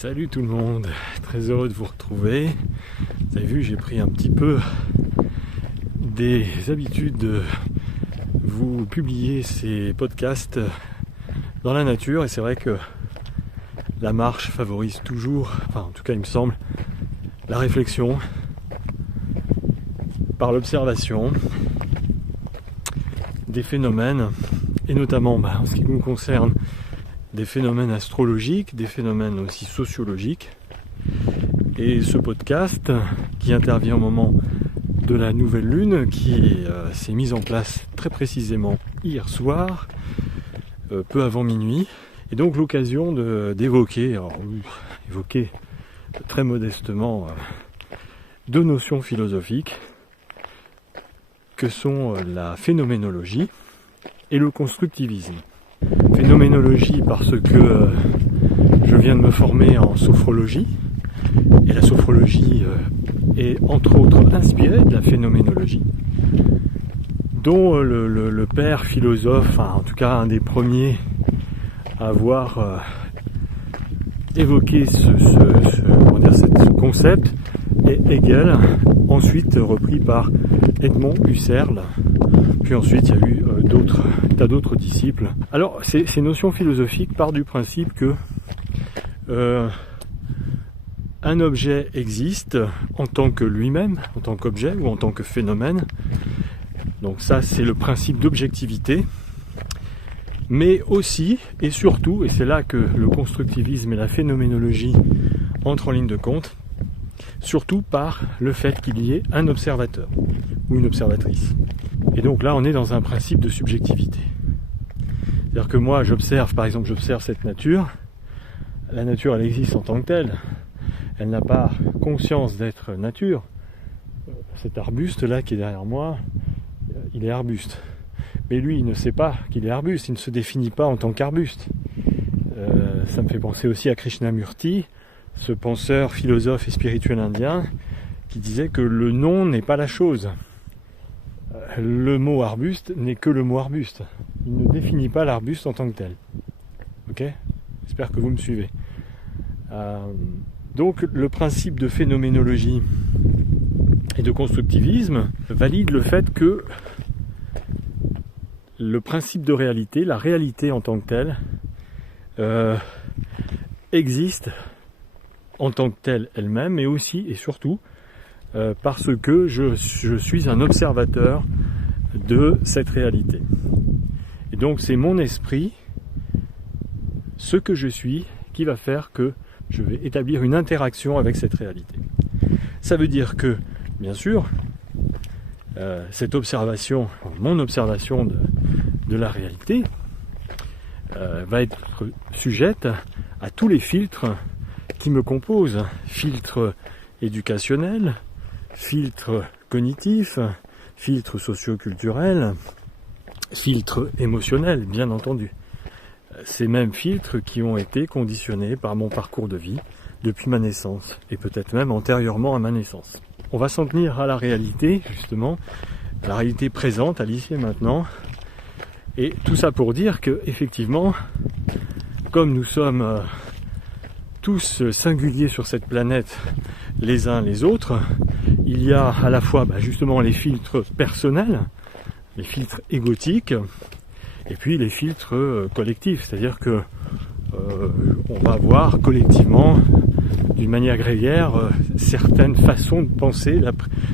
Salut tout le monde, très heureux de vous retrouver. Vous avez vu, j'ai pris un petit peu des habitudes de vous publier ces podcasts dans la nature, et c'est vrai que la marche favorise toujours, enfin en tout cas il me semble, la réflexion par l'observation des phénomènes, et notamment en ce qui nous concerne, des phénomènes astrologiques, des phénomènes aussi sociologiques. Et ce podcast qui intervient au moment de la nouvelle lune, qui s'est mise en place très précisément hier soir, peu avant minuit, et donc l'occasion d'évoquer très modestement deux notions philosophiques que sont la phénoménologie et le constructivisme. Phénoménologie parce que je viens de me former en sophrologie, et la sophrologie est entre autres inspirée de la phénoménologie, dont le père philosophe, enfin en tout cas un des premiers à avoir évoqué ce concept est Hegel, ensuite repris par Edmond Husserl, puis ensuite il y a eu d'autres disciples. Alors ces notions philosophiques partent du principe que un objet existe en tant que lui-même, en tant qu'objet ou en tant que phénomène. Donc ça c'est le principe d'objectivité, mais aussi et surtout, et c'est là que le constructivisme et la phénoménologie entrent en ligne de compte, surtout par le fait qu'il y ait un observateur ou une observatrice. Et donc là on est dans un principe de subjectivité. C'est-à-dire que moi j'observe cette nature, la nature elle existe en tant que telle, elle n'a pas conscience d'être nature. Cet arbuste là qui est derrière moi, il est arbuste. Mais lui il ne sait pas qu'il est arbuste, il ne se définit pas en tant qu'arbuste. Ça me fait penser aussi à Krishnamurti, ce penseur, philosophe et spirituel indien, qui disait que le nom n'est pas la chose. Le mot arbuste n'est que le mot arbuste. Il ne définit pas l'arbuste en tant que tel. Ok ? J'espère que vous me suivez. Donc le principe de phénoménologie et de constructivisme valide le fait que le principe de réalité, la réalité en tant que telle, existe en tant que telle elle-même, mais aussi et surtout parce que je suis un observateur de cette réalité. Et donc c'est mon esprit, ce que je suis, qui va faire que je vais établir une interaction avec cette réalité. Ça veut dire que, bien sûr, cette observation, mon observation de la réalité, va être sujette à tous les filtres qui me composent. Filtre éducationnel, filtre cognitif, filtre socio-culturel, filtre émotionnel, bien entendu. Ces mêmes filtres qui ont été conditionnés par mon parcours de vie depuis ma naissance, et peut-être même antérieurement à ma naissance. On va s'en tenir à la réalité, justement, à la réalité présente, à l'ici et maintenant, et tout ça pour dire que, effectivement, comme nous sommes tous singuliers sur cette planète, les uns les autres, il y a à la fois justement les filtres personnels, les filtres égotiques, et puis les filtres collectifs, c'est-à-dire que on va voir collectivement, d'une manière grégaire, certaines façons de penser,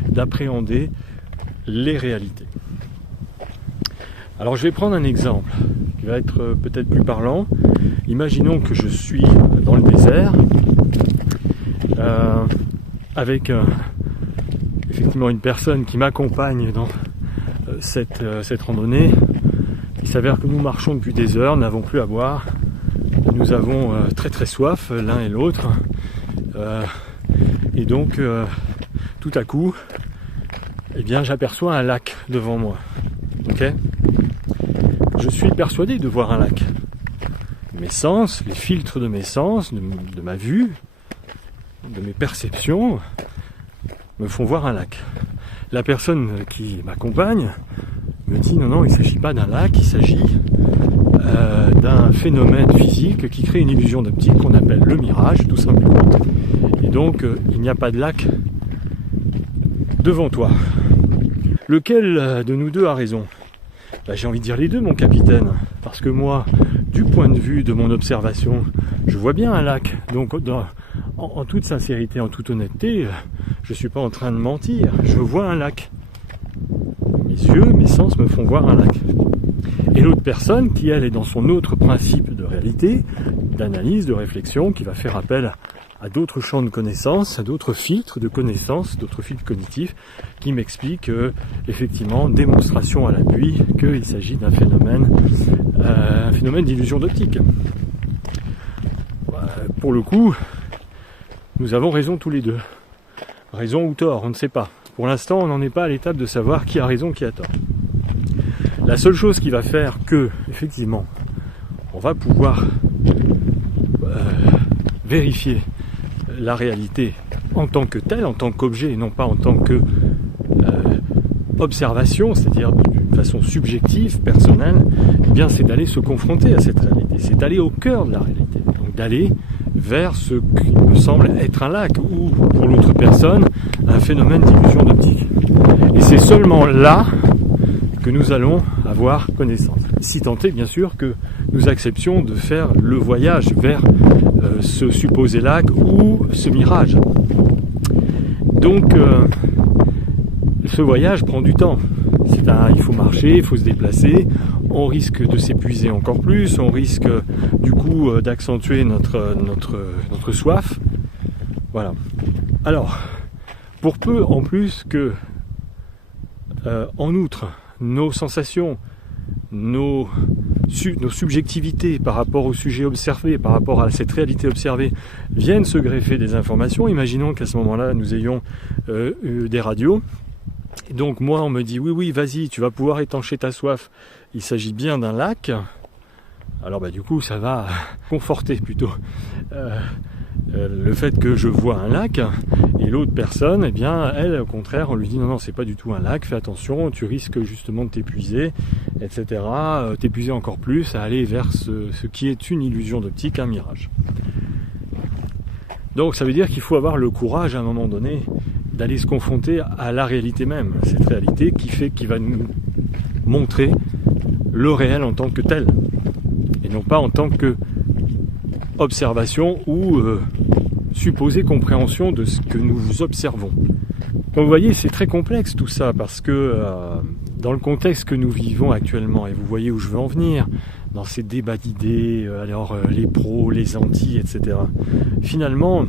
d'appréhender les réalités. Alors je vais prendre un exemple qui va être peut-être plus parlant. Imaginons que je suis dans le désert, avec effectivement une personne qui m'accompagne dans cette randonnée. Il s'avère que nous marchons depuis des heures, n'avons plus à boire, nous avons très très soif l'un et l'autre, et donc tout à coup, j'aperçois un lac devant moi. Ok ? Je suis persuadé de voir un lac. Mes sens, les filtres de mes sens, de ma vue, de mes perceptions, me font voir un lac. La personne qui m'accompagne me dit non, il ne s'agit pas d'un lac, il s'agit d'un phénomène physique qui crée une illusion d'optique qu'on appelle le mirage, tout simplement. Et donc, il n'y a pas de lac devant toi. Lequel de nous deux a raison? J'ai envie de dire les deux, mon capitaine, parce que moi, du point de vue de mon observation, je vois bien un lac. Donc, en toute sincérité, en toute honnêteté, je ne suis pas en train de mentir, je vois un lac. Mes yeux, mes sens me font voir un lac. Et l'autre personne qui, elle, est dans son autre principe de réalité, d'analyse, de réflexion, qui va faire appel à d'autres champs de connaissances, à d'autres filtres de connaissances, d'autres filtres cognitifs, qui m'expliquent, effectivement, démonstration à l'appui, qu'il s'agit d'un phénomène d'illusion d'optique. Pour le coup, nous avons raison tous les deux. Raison ou tort, on ne sait pas. Pour l'instant, on n'en est pas à l'étape de savoir qui a raison, qui a tort. La seule chose qui va faire que, effectivement, on va pouvoir vérifier la réalité en tant que telle, en tant qu'objet, et non pas en tant que observation, c'est-à-dire d'une façon subjective, personnelle, eh bien c'est d'aller se confronter à cette réalité, c'est d'aller au cœur de la réalité, donc d'aller vers ce qui me semble être un lac, ou pour l'autre personne, un phénomène d'illusion d'optique. Et c'est seulement là que nous allons avoir connaissance. Si tant est, bien sûr, que nous acceptions de faire le voyage vers ce supposé lac ou ce mirage. Donc, ce voyage prend du temps. Il faut marcher, il faut se déplacer, on risque de s'épuiser encore plus, on risque du coup d'accentuer notre soif. Voilà. Alors, pour peu en plus que, en outre, nos sensations, nos subjectivités par rapport au sujet observé, par rapport à cette réalité observée, viennent se greffer des informations. Imaginons qu'à ce moment-là, nous ayons des radios. Et donc moi, on me dit, oui, vas-y, tu vas pouvoir étancher ta soif. Il s'agit bien d'un lac. Alors du coup, ça va conforter plutôt le fait que je vois un lac, et l'autre personne, eh bien, elle, au contraire, on lui dit non, c'est pas du tout un lac, fais attention, tu risques justement de t'épuiser, etc. T'épuiser encore plus, à aller vers ce qui est une illusion d'optique, un mirage. Donc ça veut dire qu'il faut avoir le courage à un moment donné d'aller se confronter à la réalité même, cette réalité qui va nous montrer le réel en tant que tel, et non pas en tant que observation ou supposée compréhension de ce que nous observons. Donc vous voyez, c'est très complexe tout ça, parce que dans le contexte que nous vivons actuellement, et vous voyez où je veux en venir, dans ces débats d'idées, les pros, les anti, etc. Finalement,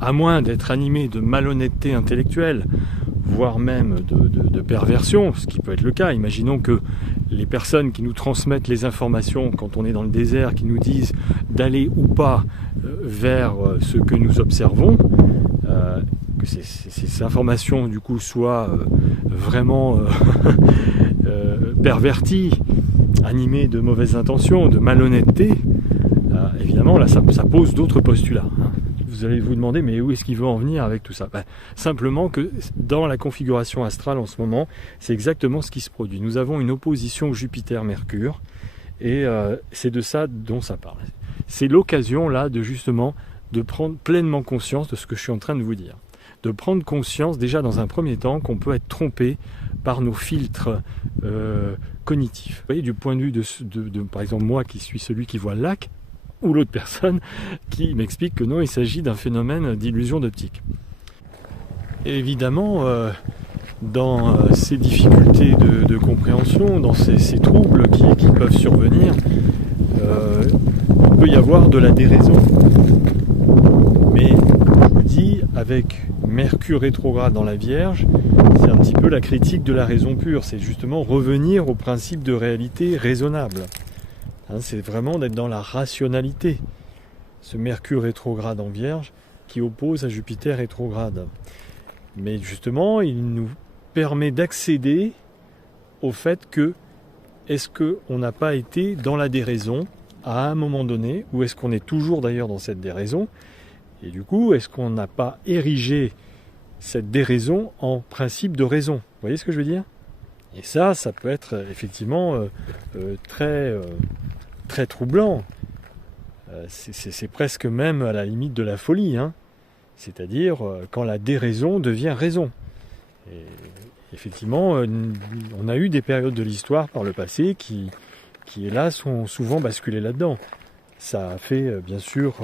à moins d'être animé de malhonnêteté intellectuelle, voire même de perversion, ce qui peut être le cas. Imaginons que les personnes qui nous transmettent les informations quand on est dans le désert, qui nous disent d'aller ou pas vers ce que nous observons, que ces informations du coup soient vraiment perverties, animées de mauvaises intentions, de malhonnêteté, évidemment là ça pose d'autres postulats. Vous allez vous demander, mais où est-ce qu'il veut en venir avec tout ça? Simplement que dans la configuration astrale en ce moment, c'est exactement ce qui se produit. Nous avons une opposition Jupiter-Mercure, et c'est de ça dont ça parle. C'est l'occasion là de justement de prendre pleinement conscience de ce que je suis en train de vous dire. De prendre conscience déjà dans un premier temps qu'on peut être trompé par nos filtres cognitifs. Vous voyez, du point de vue de par exemple moi qui suis celui qui voit le lac, ou l'autre personne qui m'explique que non, il s'agit d'un phénomène d'illusion d'optique. Évidemment, dans ces difficultés de compréhension, dans ces troubles qui peuvent survenir, il peut y avoir de la déraison. Mais je vous dis, avec Mercure rétrograde dans la Vierge, c'est un petit peu la critique de la raison pure, c'est justement revenir au principe de réalité raisonnable. C'est vraiment d'être dans la rationalité, ce Mercure rétrograde en Vierge qui oppose à Jupiter rétrograde. Mais justement, il nous permet d'accéder au fait que est-ce qu'on n'a pas été dans la déraison à un moment donné, ou est-ce qu'on est toujours d'ailleurs dans cette déraison, et du coup, est-ce qu'on n'a pas érigé cette déraison en principe de raison? Vous voyez ce que je veux dire? Et ça peut être effectivement très troublant. C'est presque même à la limite de la folie, hein. C'est-à-dire quand la déraison devient raison. Et effectivement, on a eu des périodes de l'histoire par le passé qui hélas, ont souvent basculé là-dedans. Ça a fait, bien sûr,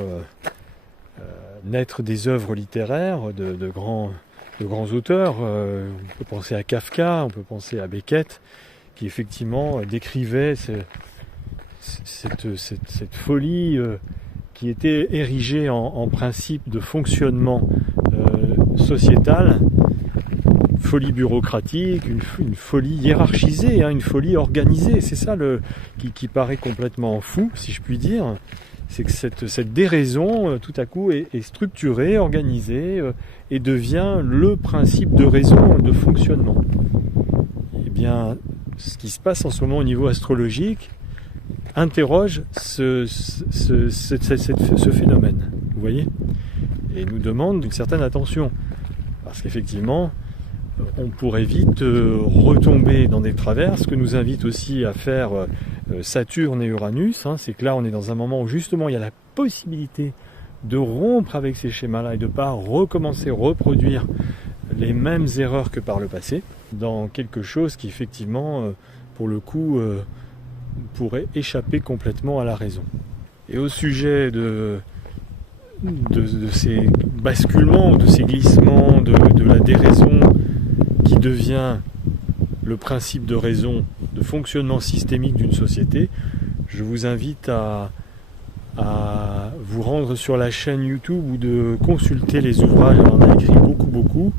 naître des œuvres littéraires de grands auteurs. On peut penser à Kafka, on peut penser à Beckett, qui effectivement décrivaient cette folie qui était érigée en principe de fonctionnement sociétal, folie bureaucratique, une folie hiérarchisée, hein, une folie organisée. C'est ça qui paraît complètement fou, si je puis dire. C'est que cette déraison, tout à coup, est structurée, organisée, et devient le principe de raison, de fonctionnement. Eh bien, ce qui se passe en ce moment au niveau astrologique interroge ce phénomène, vous voyez, et nous demande une certaine attention. Parce qu'effectivement, on pourrait vite retomber dans des travers, ce que nous invite aussi à faire Saturne et Uranus, hein, c'est que là on est dans un moment où justement il y a la possibilité de rompre avec ces schémas-là et de ne pas recommencer, reproduire les mêmes erreurs que par le passé, dans quelque chose qui effectivement, pour le coup, pourrait échapper complètement à la raison. Et au sujet de ces basculements, de ces glissements, de la déraison qui devient le principe de raison, de fonctionnement systémique d'une société, je vous invite à vous rendre sur la chaîne YouTube ou de consulter les ouvrages. On en a écrit beaucoup,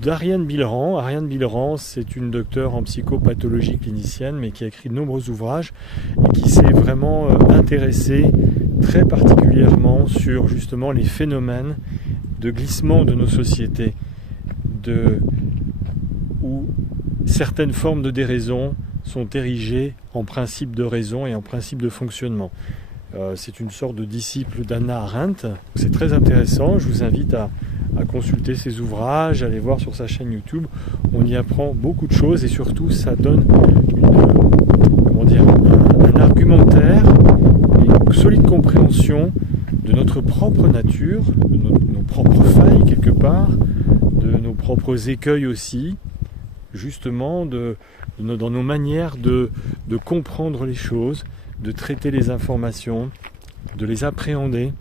d'Ariane Bilran. Ariane Bilran, c'est une docteure en psychopathologie clinicienne, mais qui a écrit de nombreux ouvrages et qui s'est vraiment intéressée très particulièrement sur justement les phénomènes de glissement de nos sociétés, où certaines formes de déraison sont érigées en principe de raison et en principe de fonctionnement. C'est une sorte de disciple d'Hannah Arendt. C'est très intéressant, je vous invite à consulter ses ouvrages, à aller voir sur sa chaîne YouTube. On y apprend beaucoup de choses et surtout ça donne un argumentaire et une solide compréhension de notre propre nature, de nos propres failles quelque part, de nos propres écueils aussi, justement dans nos manières de comprendre les choses, de traiter les informations, de les appréhender,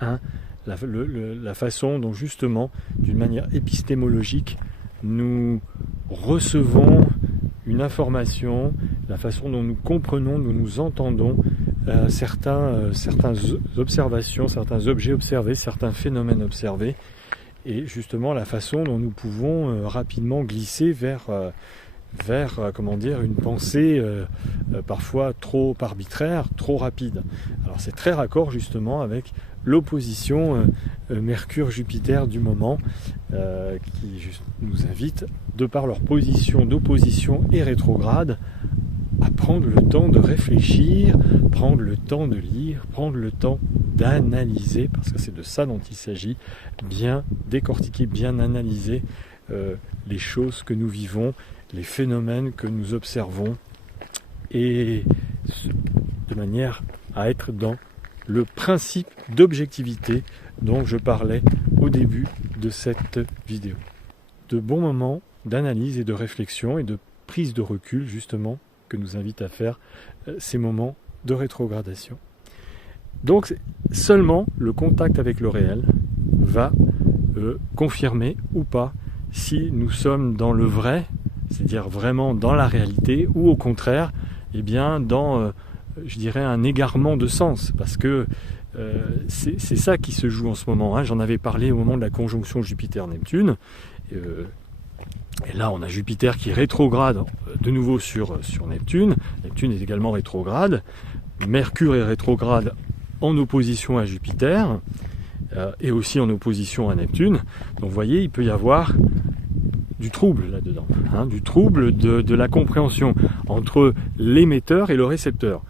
hein, la façon dont justement, d'une manière épistémologique, nous recevons une information, la façon dont nous comprenons, dont nous entendons certaines observations, certains objets observés, certains phénomènes observés, et justement la façon dont nous pouvons rapidement glisser vers une pensée parfois trop arbitraire, trop rapide. Alors c'est très raccord justement avec l'opposition Mercure-Jupiter du moment qui nous invite, de par leur position d'opposition et rétrograde, à prendre le temps de réfléchir, prendre le temps de lire, prendre le temps d'analyser, parce que c'est de ça dont il s'agit, bien décortiquer, bien analyser les choses que nous vivons, les phénomènes que nous observons, et de manière à être dans le principe d'objectivité dont je parlais au début de cette vidéo. De bons moments d'analyse et de réflexion et de prise de recul, justement, que nous invite à faire ces moments de rétrogradation. Donc, seulement le contact avec le réel va confirmer ou pas si nous sommes dans le vrai, c'est-à-dire vraiment dans la réalité, ou au contraire, eh bien, dans, je dirais, un égarement de sens, parce que c'est ça qui se joue en ce moment, hein. J'en avais parlé au moment de la conjonction Jupiter-Neptune, et là on a Jupiter qui rétrograde de nouveau sur Neptune. Neptune est également rétrograde, Mercure est rétrograde en opposition à Jupiter, et aussi en opposition à Neptune. Donc vous voyez, il peut y avoir du trouble là-dedans, hein, du trouble de la compréhension entre l'émetteur et le récepteur.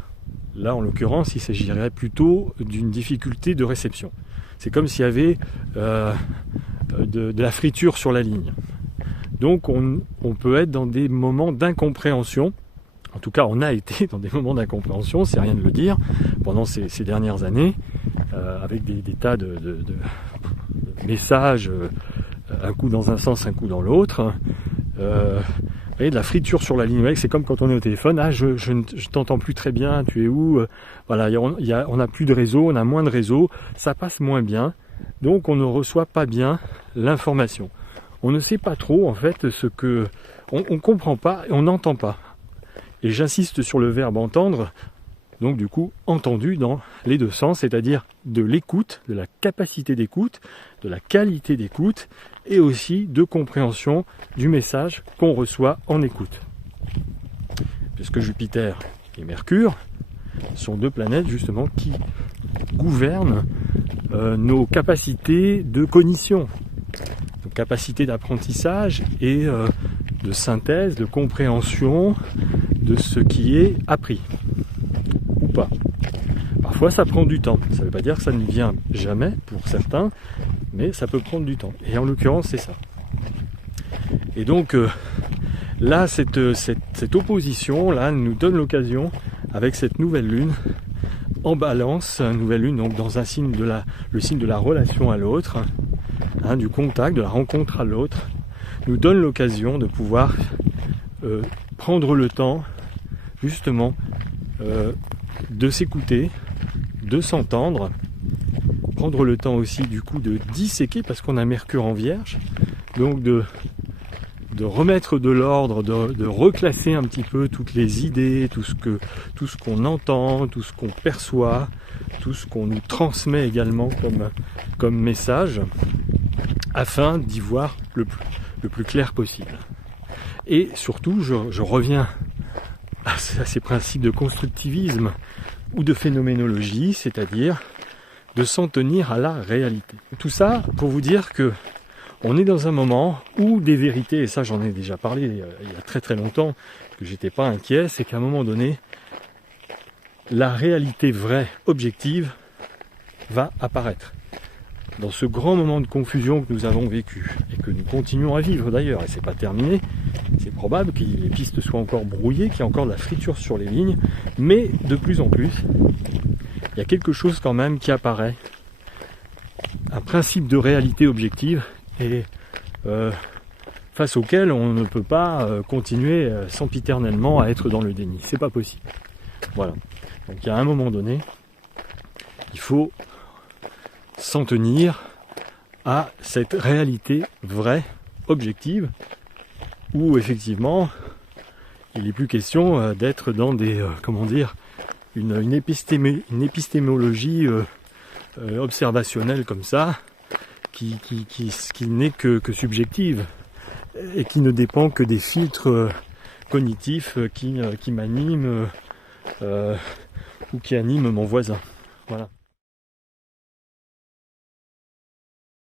Là, en l'occurrence, il s'agirait plutôt d'une difficulté de réception. C'est comme s'il y avait de la friture sur la ligne. Donc on peut être dans des moments d'incompréhension. En tout cas, on a été dans des moments d'incompréhension, c'est rien de le dire, pendant ces dernières années, avec des tas de messages, un coup dans un sens, un coup dans l'autre. Vous voyez, de la friture sur la ligne web, c'est comme quand on est au téléphone, je t'entends plus très bien, tu es où? Voilà, on n'a plus de réseau, on a moins de réseau, ça passe moins bien, donc on ne reçoit pas bien l'information. On ne sait pas trop en fait ce que... On comprend pas et on n'entend pas. Et j'insiste sur le verbe entendre, donc du coup entendu dans les deux sens, c'est-à-dire de l'écoute, de la capacité d'écoute, de la qualité d'écoute, et aussi de compréhension du message qu'on reçoit en écoute. Puisque Jupiter et Mercure sont deux planètes justement qui gouvernent nos capacités de cognition, nos capacités d'apprentissage et de synthèse, de compréhension de ce qui est appris ou pas. Parfois ça prend du temps, ça ne veut pas dire que ça ne vient jamais pour certains, mais ça peut prendre du temps. Et en l'occurrence c'est ça. Et donc là cette opposition là nous donne l'occasion avec cette nouvelle lune en balance, nouvelle lune donc dans un signe le signe de la relation à l'autre, hein, du contact, de la rencontre à l'autre, nous donne l'occasion de pouvoir prendre le temps justement de s'écouter, de s'entendre, prendre le temps aussi du coup de disséquer parce qu'on a Mercure en Vierge, donc de remettre de l'ordre, de reclasser un petit peu toutes les idées, tout ce qu'on entend, tout ce qu'on perçoit, tout ce qu'on nous transmet également comme message, afin d'y voir le plus clair possible. Et surtout, je reviens à ces principes de constructivisme ou de phénoménologie, c'est-à-dire de s'en tenir à la réalité. Tout ça pour vous dire que on est dans un moment où des vérités, et ça j'en ai déjà parlé il y a très très longtemps, que j'étais pas inquiet, c'est qu'à un moment donné, la réalité vraie, objective, va apparaître. Dans ce grand moment de confusion que nous avons vécu, et que nous continuons à vivre d'ailleurs, et c'est pas terminé, c'est probable que les pistes soient encore brouillées, qu'il y ait encore de la friture sur les lignes, mais de plus en plus, il y a quelque chose quand même qui apparaît, un principe de réalité objective, et face auquel on ne peut pas continuer sempiternellement à être dans le déni. C'est pas possible. Voilà. Donc il y a un moment donné, il faut s'en tenir à cette réalité vraie, objective, où effectivement il n'est plus question d'être dans des une épistémologie observationnelle comme ça, qui n'est que subjective et qui ne dépend que des filtres cognitifs qui m'animent ou qui animent mon voisin. Voilà.